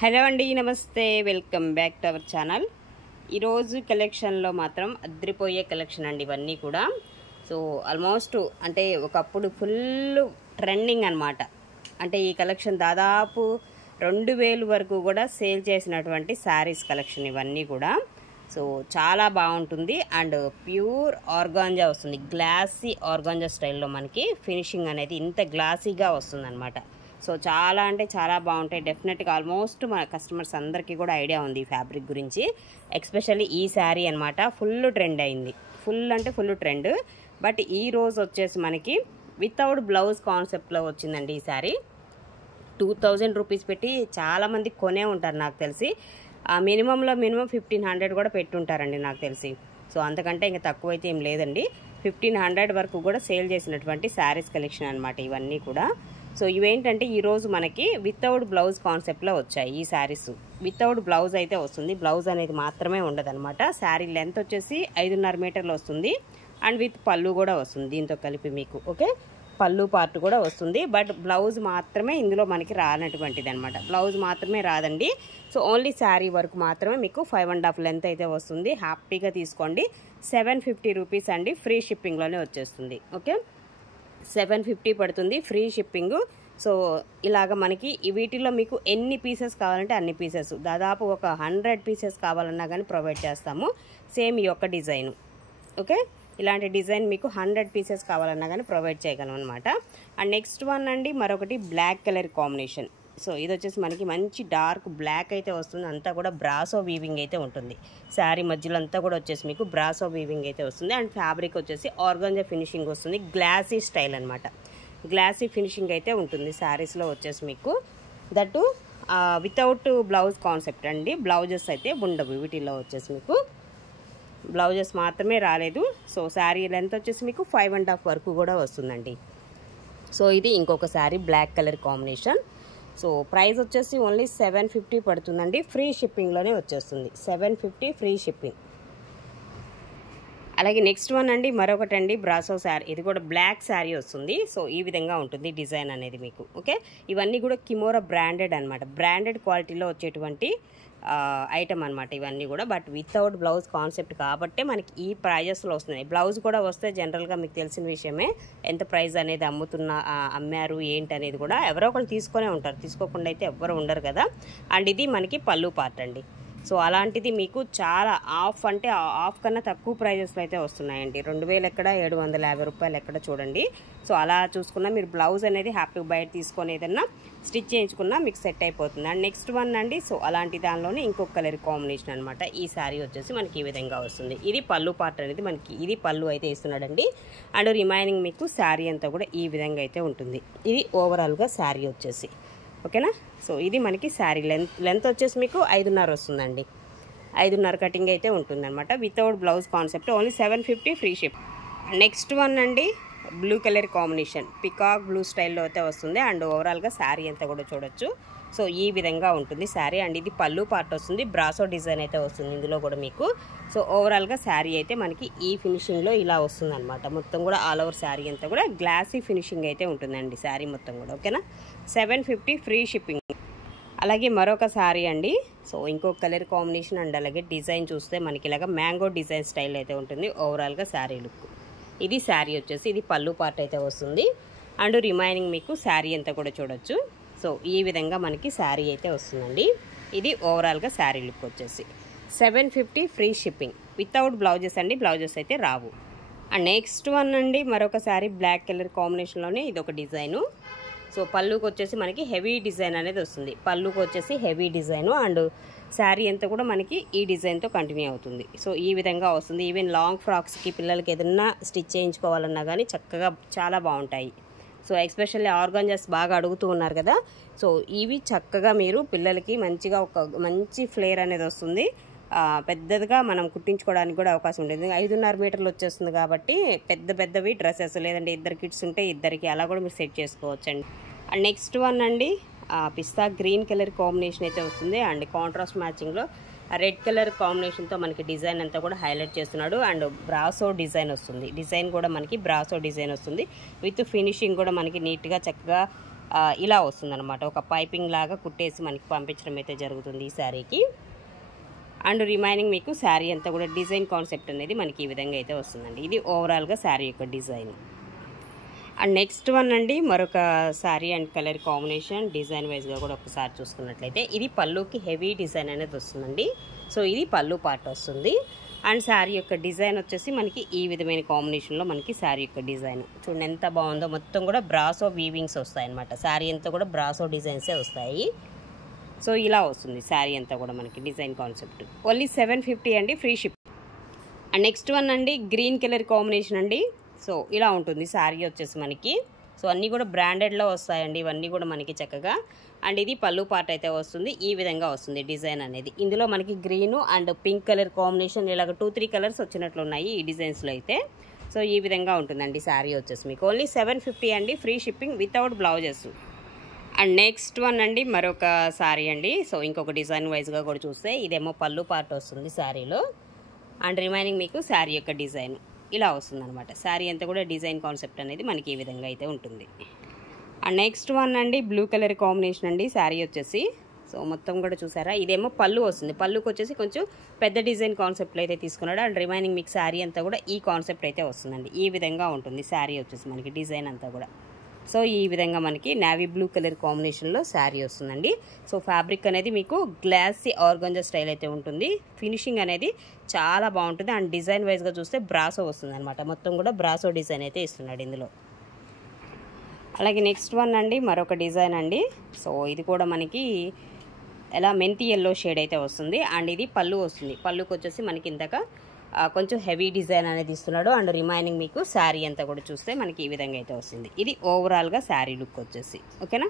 Hello అండి, నమస్తే. Welcome back to our channel. ఈరోజు కలెక్షన్లో మాత్రం అద్రిపోయే కలెక్షన్ అండి ఇవన్నీ కూడా. సో ఆల్మోస్ట్ అంటే ఒకప్పుడు ఫుల్ ట్రెండింగ్ అనమాట. అంటే ఈ కలెక్షన్ దాదాపు 2000 వరకు కూడా సేల్ చేసినటువంటి శారీస్ కలెక్షన్ ఇవన్నీ కూడా. సో చాలా బాగుంటుంది అండ్ ప్యూర్ ఆర్గాంజా వస్తుంది. గ్లాసీ ఆర్గాంజా స్టైల్లో మనకి ఫినిషింగ్ అనేది ఇంత గ్లాసీగా వస్తుంది అనమాట. సో చాలా అంటే చాలా బాగుంటాయి. డెఫినెట్గా ఆల్మోస్ట్ మన కస్టమర్స్ అందరికీ కూడా ఐడియా ఉంది ఈ ఫ్యాబ్రిక్ గురించి. ఎస్పెషల్లీ ఈ శారీ అనమాట ఫుల్ ట్రెండ్ అయింది. ఫుల్ అంటే ఫుల్ ట్రెండ్. బట్ ఈ రోజు వచ్చేసి మనకి వితౌట్ బ్లౌజ్ కాన్సెప్ట్లో వచ్చిందండి ఈ శారీ. 2000 రూపీస్ పెట్టి చాలామంది కొనే ఉంటారు నాకు తెలిసి. మినిమంలో మినిమం 1500 కూడా పెట్టుంటారండి నాకు తెలిసి. సో అంతకంటే ఇంకా తక్కువైతే ఏం లేదండి. 1500 వరకు కూడా సేల్ చేసినటువంటి శారీస్ కలెక్షన్ అనమాట ఇవన్నీ కూడా. సో ఇవేంటంటే ఈరోజు మనకి వితౌట్ బ్లౌజ్ కాన్సెప్ట్లో వచ్చాయి ఈ శారీస్. వితౌట్ బ్లౌజ్ అయితే వస్తుంది, బ్లౌజ్ అనేది మాత్రమే ఉండదన్నమాట. శారీ లెంత్ వచ్చేసి 5.5 మీటర్లు వస్తుంది అండ్ విత్ పళ్ళు కూడా వస్తుంది దీంతో కలిపి మీకు. ఓకే, పళ్ళు పార్ట్ కూడా వస్తుంది. బట్ బ్లౌజ్ మాత్రమే ఇందులో మనకి రానటువంటిది అనమాట. బ్లౌజ్ మాత్రమే రాదండి. సో ఓన్లీ శారీ వరకు మాత్రమే మీకు 5.5 లెంత్ అయితే వస్తుంది. హ్యాపీగా తీసుకోండి. 750 రూపీస్ అండి, ఫ్రీ షిప్పింగ్లోనే వచ్చేస్తుంది. ఓకే, 750 పడుతుంది, ఫ్రీ షిప్పింగ్. సో ఇలాగ మనకి వీటిలో మీకు ఎన్ని పీసెస్ కావాలంటే అన్ని పీసెస్, దాదాపు ఒక 100 పీసెస్ కావాలన్నా కానీ ప్రొవైడ్ చేస్తాము. సేమ్ ఈ యొక్క డిజైన్. ఓకే, ఇలాంటి డిజైన్ మీకు 100 పీసెస్ కావాలన్నా కానీ ప్రొవైడ్ చేయగలం అనమాట. అండ్ నెక్స్ట్ వన్ అండి మరొకటి బ్లాక్ కలర్ కాంబినేషన్. సో ఇది వచ్చేసి మనకి మంచి డార్క్ బ్లాక్ అయితే వస్తుంది. అంతా కూడా బ్రాసో వీవింగ్ అయితే ఉంటుంది. శారీ మధ్యలో అంతా కూడా వచ్చేసి మీకు బ్రాసో వీవింగ్ అయితే వస్తుంది. అండ్ ఫ్యాబ్రిక్ వచ్చేసి ఆర్గాంజా ఫినిషింగ్ వస్తుంది. గ్లాసీ స్టైల్ అనమాట. గ్లాసీ ఫినిషింగ్ అయితే ఉంటుంది శారీస్లో వచ్చేసి మీకు. దట్టు వితౌట్ బ్లౌజ్ కాన్సెప్ట్ అండి. బ్లౌజెస్ అయితే ఉండవు వీటిల్లో వచ్చేసి మీకు. బ్లౌజెస్ మాత్రమే రాలేదు. సో శారీ లెంత్ వచ్చేసి మీకు 5.5 వరకు కూడా వస్తుందండి. సో ఇది ఇంకొక sari black colour combination. So price వచ్చేసి ఓన్లీ 750 పడుతుందండి. ఫ్రీ షిప్పింగ్లోనే వచ్చేస్తుంది. 750 ఫ్రీ షిప్పింగ్. అలాగే నెక్స్ట్ వన్ అండి మరొకటి అండి బ్రాసో శారీ. ఇది కూడా బ్లాక్ శారీ వస్తుంది. సో ఈ విధంగా ఉంటుంది డిజైన్ అనేది మీకు. ఓకే, ఇవన్నీ కూడా కిమోరా బ్రాండెడ్ అనమాట. బ్రాండెడ్ క్వాలిటీలో వచ్చేటువంటి ఐటమ్ అనమాట ఇవన్నీ కూడా. బట్ వితౌట్ బ్లౌజ్ కాన్సెప్ట్ కాబట్టే మనకి ఈ ప్రైజెస్లో వస్తున్నాయి. బ్లౌజ్ కూడా వస్తే జనరల్గా మీకు తెలిసిన విషయమే ఎంత ప్రైస్ అనేది అమ్మారు ఏంటి అనేది కూడా ఎవరో ఒకరు తీసుకొనే ఉంటారు. తీసుకోకుండా అయితే ఎవ్వరు ఉండరు కదా. అండ్ ఇది మనకి పళ్ళు పార్ట్ అండి. సో అలాంటిది మీకు చాలా ఆఫ్ అంటే ఆఫ్ కన్నా తక్కువ ప్రైజెస్లో అయితే వస్తున్నాయండి. 2000 ఎక్కడ, 750 రూపాయలు ఎక్కడ చూడండి. సో అలా చూసుకున్నా మీరు బ్లౌజ్ అనేది హ్యాపీగా బయట తీసుకొని ఏదన్నా స్టిచ్ చేయించుకున్నా మీకు సెట్ అయిపోతుంది. అండ్ నెక్స్ట్ వన్ అండి. సో అలాంటి దానిలోనే ఇంకొక కలర్ కాంబినేషన్ అనమాట. ఈ శారీ వచ్చేసి మనకి ఈ విధంగా వస్తుంది. ఇది పళ్ళు పార్ట్ అనేది మనకి. ఇది పళ్ళు అయితే ఇస్తున్నాడండి. అండ్ రిమైనింగ్ మీకు శారీ అంతా కూడా ఈ విధంగా అయితే ఉంటుంది. ఇది ఓవరాల్గా శారీ వచ్చేసి. ఓకేనా. సో ఇది మనకి శారీ లెంత్ వచ్చేసి మీకు 5.5 వస్తుందండి. 5.5 కటింగ్ అయితే ఉంటుందన్నమాట. Without blouse concept. Only 750 free ship. Next one అండి blue colour combination. Peacock blue స్టైల్లో అయితే వస్తుంది. అండ్ ఓవరాల్గా శారీ అంతా కూడా చూడొచ్చు. సో ఈ విధంగా ఉంటుంది శారీ. అండ్ ఇది పళ్ళు పార్ట్ వస్తుంది. బ్రాసో డిజైన్ అయితే వస్తుంది ఇందులో కూడా మీకు. సో ఓవరాల్గా శారీ అయితే మనకి ఈ ఫినిషింగ్లో ఇలా వస్తుంది అనమాట. మొత్తం కూడా ఆల్ ఓవర్ శారీ అంతా కూడా గ్లాసీ ఫినిషింగ్ అయితే ఉంటుందండి శారీ మొత్తం కూడా. ఓకేనా, 750 ఫ్రీ షిప్పింగ్. అలాగే మరొక శారీ అండి. సో ఇంకొక కలర్ కాంబినేషన్ అండ్ అలాగే డిజైన్ చూస్తే మనకి ఇలాగ మ్యాంగో డిజైన్ స్టైల్ అయితే ఉంటుంది ఓవరాల్గా శారీ లుక్. ఇది శారీ వచ్చేసి ఇది పళ్ళు పార్ట్ అయితే వస్తుంది. అండ్ రిమైనింగ్ మీకు శారీ అంతా కూడా చూడొచ్చు. సో ఈ విధంగా మనకి శారీ అయితే వస్తుందండి. ఇది ఓవరాల్గా శారీ లుక్ వచ్చేసి 750 ఫ్రీ షిప్పింగ్ వితౌట్ బ్లౌజెస్ అండి. బ్లౌజెస్ అయితే రావు. అండ్ నెక్స్ట్ వన్ అండి మరొక శారీ బ్లాక్ కలర్ కాంబినేషన్లోనే ఇది ఒక డిజైను. సో పళ్ళుకి వచ్చేసి మనకి హెవీ డిజైన్ అనేది వస్తుంది. పళ్ళుకి వచ్చేసి హెవీ డిజైను అండ్ శారీ అంతా కూడా మనకి ఈ డిజైన్తో కంటిన్యూ అవుతుంది. సో ఈ విధంగా వస్తుంది. ఈవెన్ లాంగ్ ఫ్రాక్స్కి పిల్లలకి ఏదన్నా స్టిచ్ చేయించుకోవాలన్నా కానీ చక్కగా చాలా బాగుంటాయి. సో ఎస్పెషల్లీ ఆర్గాంజాస్ బాగా అడుగుతూ ఉన్నారు కదా. సో ఇవి చక్కగా మీరు పిల్లలకి మంచిగా ఒక మంచి ఫ్లేర్ అనేది వస్తుంది. పెద్దదిగా మనం కుట్టించుకోవడానికి కూడా అవకాశం ఉంటుంది. 5.5 మీటర్లు వచ్చేస్తుంది కాబట్టి పెద్దవి డ్రెస్సెస్ లేదంటే 2 కిడ్స్ ఉంటే 2కి అలా కూడా మీరు సెట్ చేసుకోవచ్చండి. అండ్ నెక్స్ట్ వన్ అండి పిస్తా గ్రీన్ కలర్ కాంబినేషన్ అయితే వస్తుంది. అండ్ కాంట్రాస్ట్ మ్యాచింగ్లో రెడ్ కలర్ కాంబినేషన్తో మనకి డిజైన్ అంతా కూడా హైలైట్ చేస్తున్నాడు. అండ్ బ్రాసో డిజైన్ వస్తుంది. డిజైన్ కూడా మనకి బ్రాసో డిజైన్ వస్తుంది. విత్ ఫినిషింగ్ కూడా మనకి నీట్గా చక్కగా ఇలా వస్తుందన్నమాట. ఒక పైపింగ్ లాగా కుట్టేసి మనకి పంపించడం అయితే జరుగుతుంది ఈ శారీకి. అండ్ రిమైనింగ్ మీకు శారీ అంతా కూడా డిజైన్ కాన్సెప్ట్ అనేది మనకి ఈ విధంగా అయితే వస్తుందండి. ఇది ఓవరాల్గా శారీ యొక్క డిజైన్. అండ్ నెక్స్ట్ వన్ అండి, మరొక sari and colour combination design వైజ్గా కూడా ఒకసారి చూసుకున్నట్లయితే ఇది పళ్ళుకి హెవీ డిజైన్ అనేది వస్తుందండి. సో ఇది పళ్ళు పార్ట్ వస్తుంది. అండ్ శారీ యొక్క డిజైన్ వచ్చేసి మనకి ఈ విధమైన కాంబినేషన్లో మనకి శారీ యొక్క డిజైన్ చూడండి ఎంత బాగుందో. మొత్తం కూడా బ్రాసో వీవింగ్స్ వస్తాయి అనమాట. శారీ అంతా కూడా బ్రాసో డిజైన్సే వస్తాయి. సో ఇలా వస్తుంది శారీ అంతా కూడా మనకి డిజైన్ కాన్సెప్ట్. ఓన్లీ 750 అండి, free ship. And next one అండి, గ్రీన్ కలర్ కాంబినేషన్ అండి. సో ఇలా ఉంటుంది శారీ వచ్చేసి మనకి. సో అన్నీ కూడా బ్రాండెడ్లో వస్తాయండి ఇవన్నీ కూడా మనకి చక్కగా. అండ్ ఇది పళ్ళు పార్ట్ అయితే వస్తుంది. ఈ విధంగా వస్తుంది డిజైన్ అనేది. ఇందులో మనకి green and pink colour combination ఇలాగ 2-3 కలర్స్ వచ్చినట్లు ఉన్నాయి ఈ డిజైన్స్లో అయితే. సో ఈ విధంగా ఉంటుందండి శారీ వచ్చేసి మీకు. ఓన్లీ 750 అండి, free shipping without blouses. And next one అండి, మరొక శారీ అండి. సో ఇంకొక డిజైన్ వైజ్గా కూడా చూస్తే ఇదేమో పళ్ళు పార్ట్ వస్తుంది శారీలో. అండ్ రిమైనింగ్ మీకు శారీ యొక్క డిజైన్ ఇలా వస్తుంది అనమాట. శారీ అంతా కూడా డిజైన్ కాన్సెప్ట్ అనేది మనకి ఈ విధంగా అయితే ఉంటుంది. అండ్ నెక్స్ట్ వన్ అండి, బ్లూ కలర్ కాంబినేషన్ అండి శారీ వచ్చేసి. సో మొత్తం కూడా చూసారా, ఇదేమో పళ్ళు వస్తుంది. పళ్ళుకి వచ్చేసి కొంచెం పెద్ద డిజైన్ కాన్సెప్ట్లో అయితే తీసుకున్నాడు. అండ్ రిమైనింగ్ మీకు శారీ అంతా కూడా ఈ కాన్సెప్ట్ అయితే వస్తుందండి. ఈ విధంగా ఉంటుంది శారీ వచ్చేసి మనకి డిజైన్ అంతా కూడా. సో ఈ విధంగా మనకి నావీ బ్లూ కలర్ కాంబినేషన్లో శారీ వస్తుందండి. సో ఫ్యాబ్రిక్ అనేది మీకు గ్లాసీ ఆర్గంజా స్టైల్ అయితే ఉంటుంది. ఫినిషింగ్ అనేది చాలా బాగుంటుంది. అండ్ డిజైన్ వైజ్గా చూస్తే బ్రాసో వస్తుంది అనమాట. మొత్తం కూడా బ్రాసో డిజైన్ అయితే ఇస్తున్నాడు ఇందులో. అలాగే నెక్స్ట్ వన్ అండి, మరొక డిజైన్ అండి. సో ఇది కూడా మనకి ఎలా మెంతి ఎల్లో షేడ్ అయితే వస్తుంది. అండ్ ఇది పళ్ళు వస్తుంది. పళ్ళుకి వచ్చేసి మనకి ఇంతక కొంచెం హెవీ డిజైన్ అనేది ఇస్తున్నాడు. అండ్ రిమైనింగ్ మీకు శారీ అంతా కూడా చూస్తే మనకి ఈ విధంగా అయితే వస్తుంది. ఇది ఓవరాల్గా శారీ లుక్ వచ్చేసి. ఓకేనా.